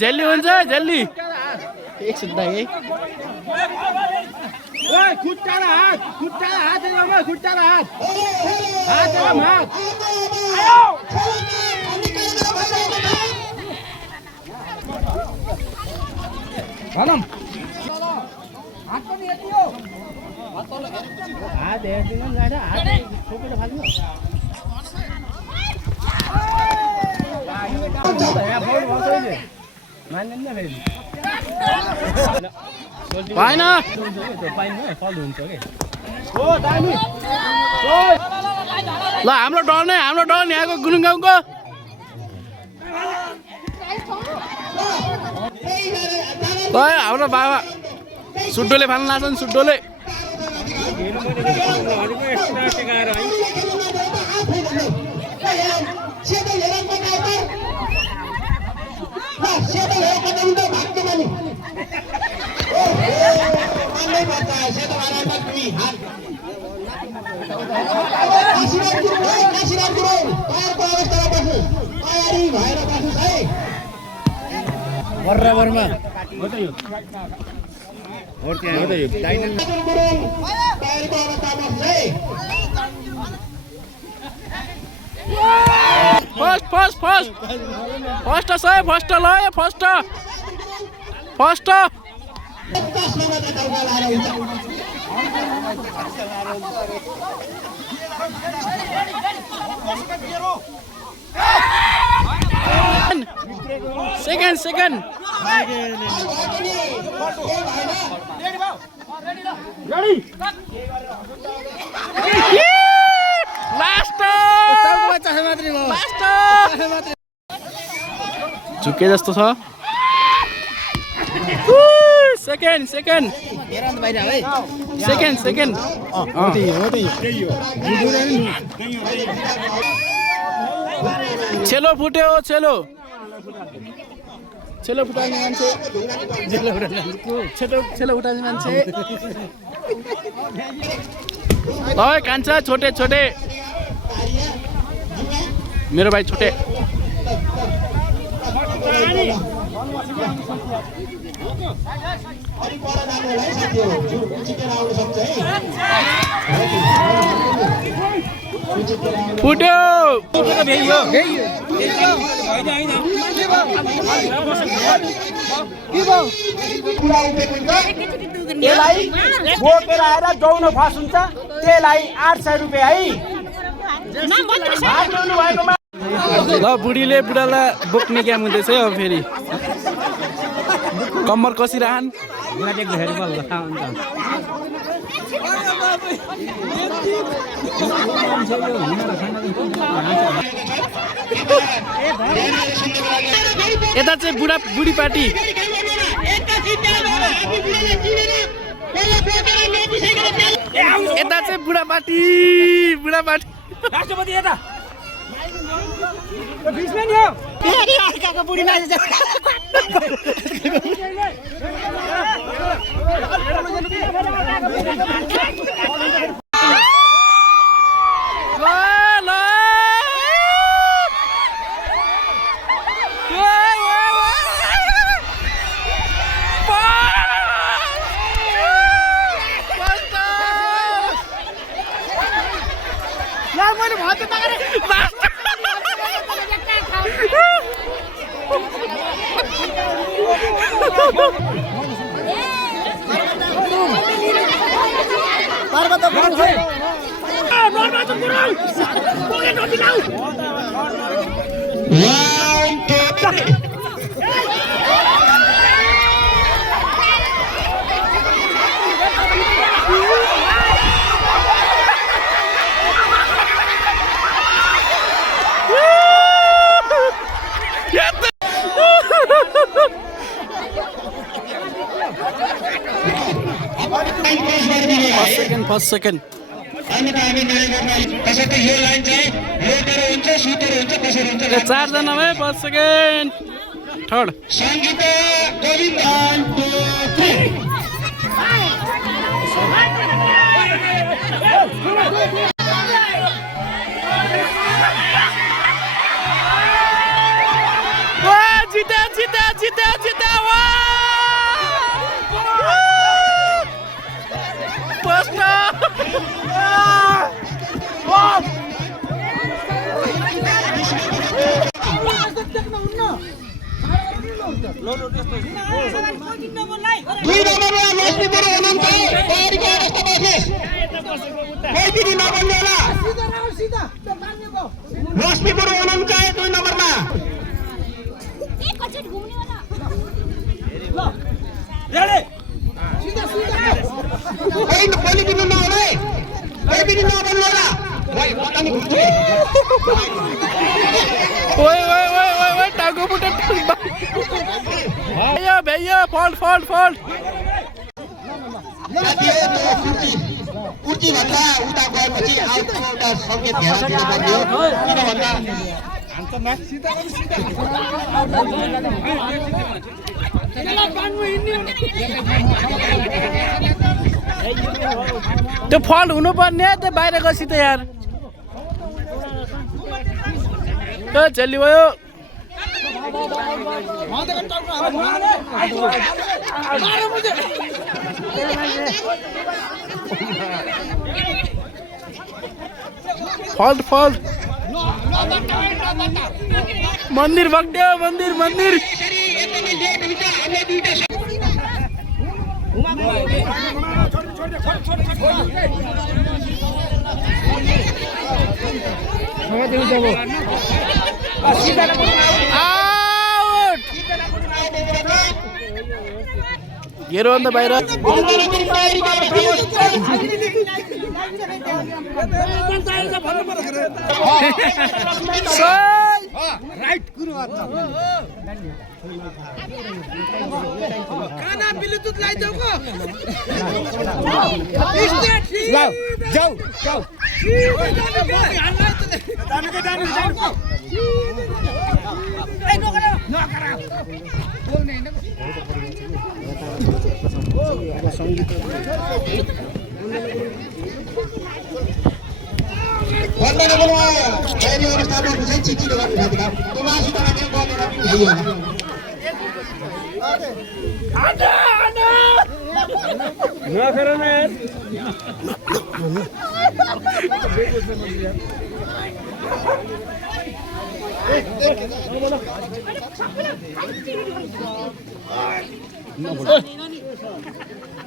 Jelly हुन्छ jelly एकछिन दाइ है खुट्टा र हात एकदमै खुट्टा र हात एकदम हात भनौँ हात पनि यति हो हात हेरिदिनु नि गाडा हात छोपेर फाल्नु मान्दैन फेरि भएन फल हुन्छ कि ल हाम्रो डर यहाँको गुरुङ गाउँको ल हाम्रो बाबा सुड्डोले फाल्न लाग्छन् सुड्डोले बराबरमा फर्स्ट सेकेन्ड झुके जस्तो छ सेकेन्ड छेलो फुट्यो छेलो फुटाउने मान्छे छेलो फुटाउने मान्छे ल कान्छा छोटे मेरो भाइ छोटे फुट्यो बोकेर आएर जौनो फास हुन्छ त्यसलाई 800 रुपियाँ है ल बुढीले बुढालाई बोक्ने काम हुँदैछ है अब फेरि कम्मर कसिरहन् यता चाहिँ बुढी पार्टी यता चाहिँ बुढा पार्टी राष्ट्रपति यता बिचमा नि हो फेरि अर्काको बुढी मान्छे फर्स्ट सेकेन्ड चारजना भयो फर्स्ट सेकेन्ड थर्ड जिते दुई नम्बरमा लक्ष्मीपुर हुनुहुन्छ तयारीको अवस्थामा बस्नुहोस् कोही पनि नबन्नु होला लक्ष्मीपुर हुनुहुन्छ 2 नम्बरमा कोही दिनु नहोला है कोही पनि नबन्नु होला ओए ओए ओए ओए ओए टागो पुटे भैया भैया फल्ट फल्ट फल्ट कुर्ती भन्दा उता गएपछि आउटको एउटा सङ्केत ध्यान दिनुपर्ने हो किन भन्दा त्यो फल्ट हुनुपर्ने त्यो बाहिरको सित यार चल्ली भयो फल्ट फल्ट मन्दिर भक्ट्यो मन्दिर मन्दिर गेरो अन्त बाहिर राइट कुरो काना ब्लुटुथ लगाइदेऊ को जाऊ जाऊ जाऊ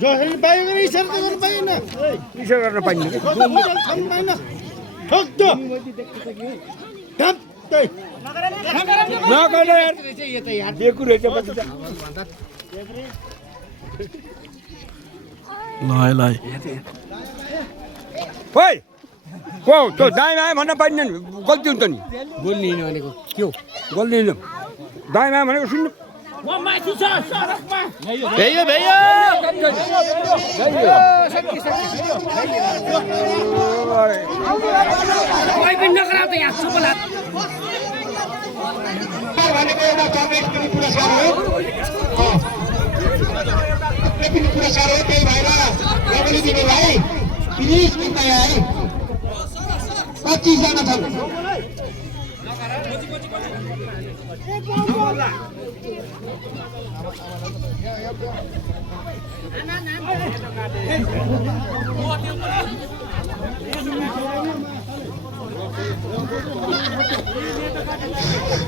जसरी पाइयो भने इशारा गर्न पाइएन इशारा गर्न पाइन्न ठक्दो ठप्दै नगर यार बेकु रहेछ पछि लाइ लाइ ओइ को त्यो दाइँ आयो भन्न पाइन्न नि गल्ती हुन्छ नि बोल्ने भनेको के हो गल्ती होइन दाइँ आयो भनेको सुन्नु भैया भैया कोही पनि नगराउ त यहाँ सुपला भनेको एउटा चक्लेट पनि पुरस्कार हो पनि पुरस्कार हो त्यही भएर तपाईँले दिनुभयो प्लिज कृपया है 25 जना छन्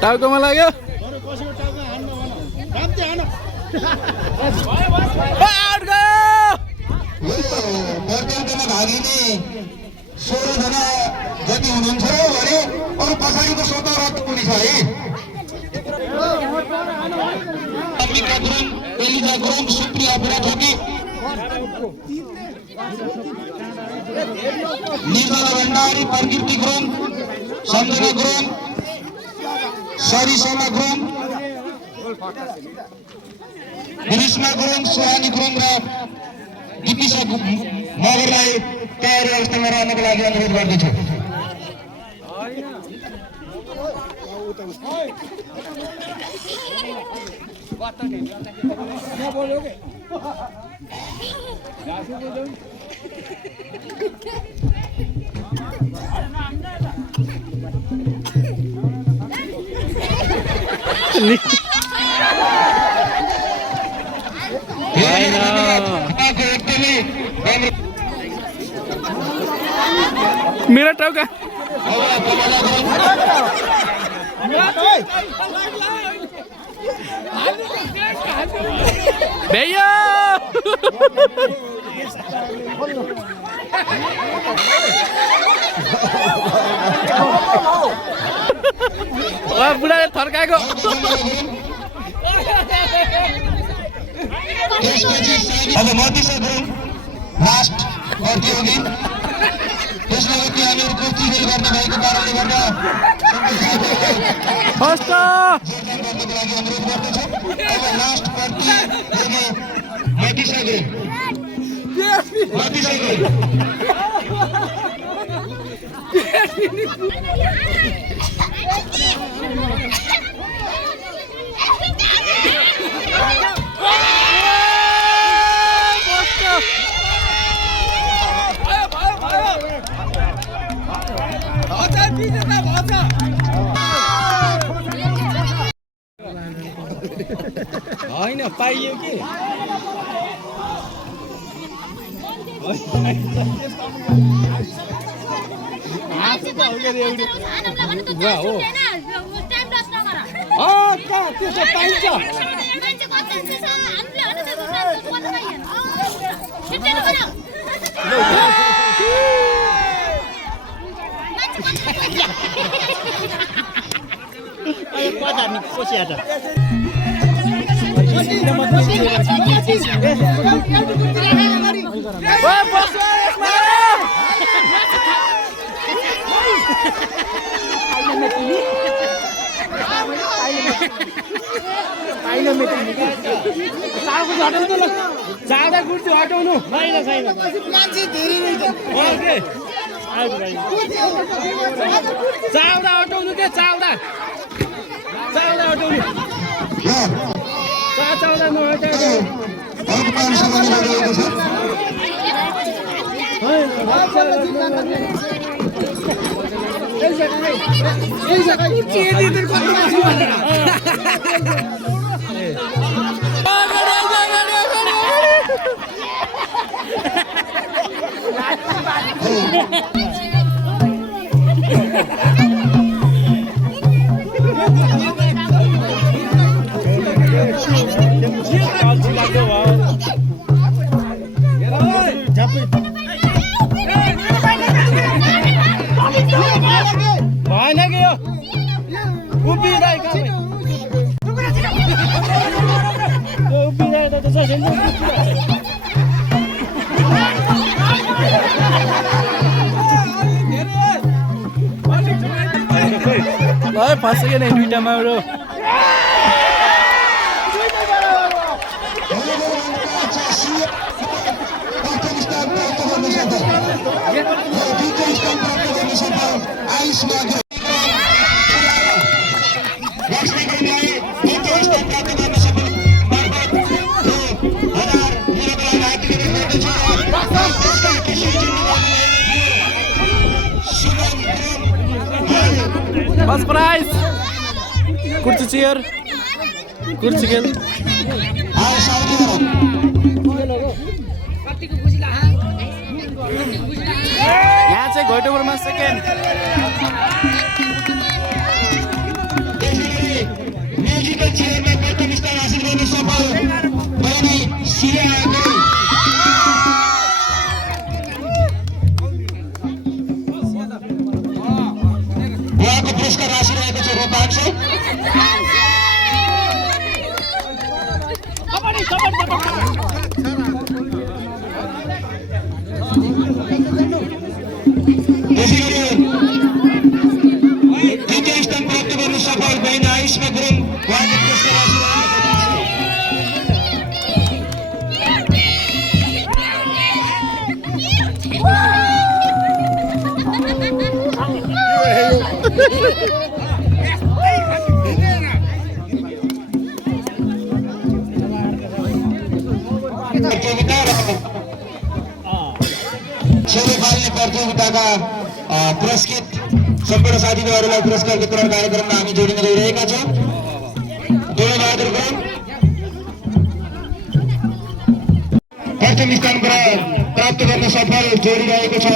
टाउकोमा लाग्यो भागिने 16 जना जति हुनुहुन्छ भने अरू पछाडिको स्वतः रद्द पनि छ है अम्बिका गुरुङ एलिजा गुरुङ सुप्रिया बुढाथोकी निर्मला भण्डारी प्रकृति गुरुङ सम्झना गुरुङ सरिसोमा गुरुङ ग्रीष्मा गुरुङ सुहानी गुरुङ र दिपिसा मगरलाई तयारी अवस्थामा रहनको लागि अनुरोध गर्दछु एकदमै मेरो टाउका भैया बुढाले थर्काएको अब मधेसी गुरुङ लास्ट प्रतियोगी त्यसलाई यति हामीहरू कुस्ती खेल गर्ने भएको कारणले गर्दा फर्स्ट गर्नको लागि अनुरोध गर्दछौँ। अब लास्ट प्रतियोगी मधेसी गुरुङ होइन पाइयो कि त्यसो पाइन्छ चाँडा कुर्सी हटाउनु चाउडा हटाउनु के चाउडा हटाउनु चाउडा नहटाउनु भएन कि यो उभिरहेको उभिरहेको त फँसेको नि दुइटामा एउटा फर्स्ट प्राइज कुर्सी चेयर कुर्सी खेल यहाँ चाहिँ घोइटोपुरमा सेकेन्ड म्युजिकल चेयरमा प्रथम स्थान हासिल गर्न सफल बहिनी सिया उहाँको पुरस्कार राशि रहेको छ रु 500। त्यसै गरी द्वितीय स्थान प्राप्त गर्न सफल बहिनी आयुष्मा गुरुङ उहाँको पुरस्कार राशि प्रतियोगिताका पुरस्कृत सम्पूर्ण साथीभाइहरूलाई पुरस्कार वितरण कार्यक्रममा हामी जोडिन गइरहेका छौँ। दोलबहादुर गुरुङ प्रथम स्थान प्राप्त गर्न सफल जोडिरहेको छ।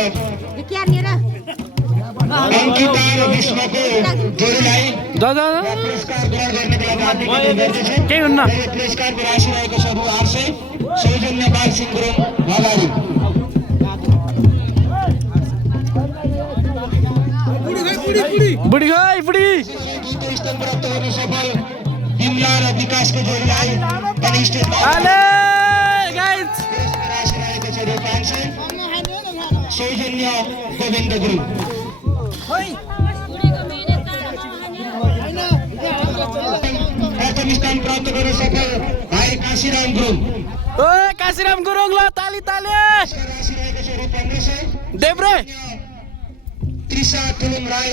अङ्किता र विष्णुको जोडीलाई दादा पुरस्कार ग्रहण गर्नको लागि हार्दिक अनुरोध गर्दछु। केही हुन्न यो पुरस्कारको राशि रहेको छ रु 800 सौजन्य बालसिंह गुरुङ अगाडि। बुढी गई बुढी द्वितीय स्थान प्राप्त गर्न सफल बिमला र विकासको जोडीलाई पनि स्टेजमा आले गाइस पुरस्कार राशि रहेको छ रु 500 सौजन्य गोविन्द गुरुङ। प्रथम स्थान प्राप्त गर्न सफल भाइ काशीराम गुरुङ। ओए काशीराम गुरुङ ल ताली ताली पुरस्कार राशि रहेको छ रु 1500 देब्रे त्रिषा ठुलुङ राई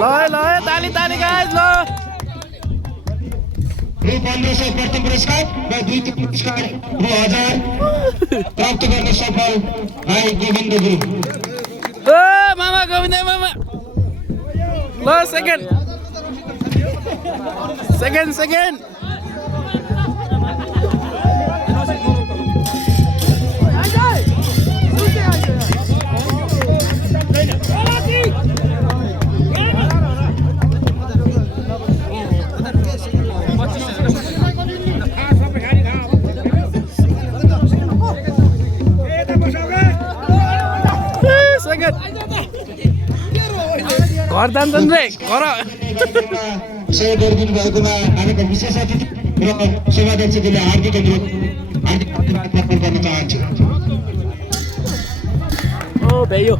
ल ल ताली ताली गाइस ल रु 1500 प्रथम पुरस्कार र द्वितीय पुरस्कार रु 1000 प्राप्त गर्न सफल भाइ गोविन्द गुरुङ। ओ मामा गोविन्द मामा ल सेकेन्ड घर जान्छन् रे घर सहयोग गरिदिनु भएकोमा हामीका विशेष अतिथि र सभाध्यक्षजीले हार्दिक अनुरोध गर्न चाहन्छु। ओ भ्यायो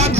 नाच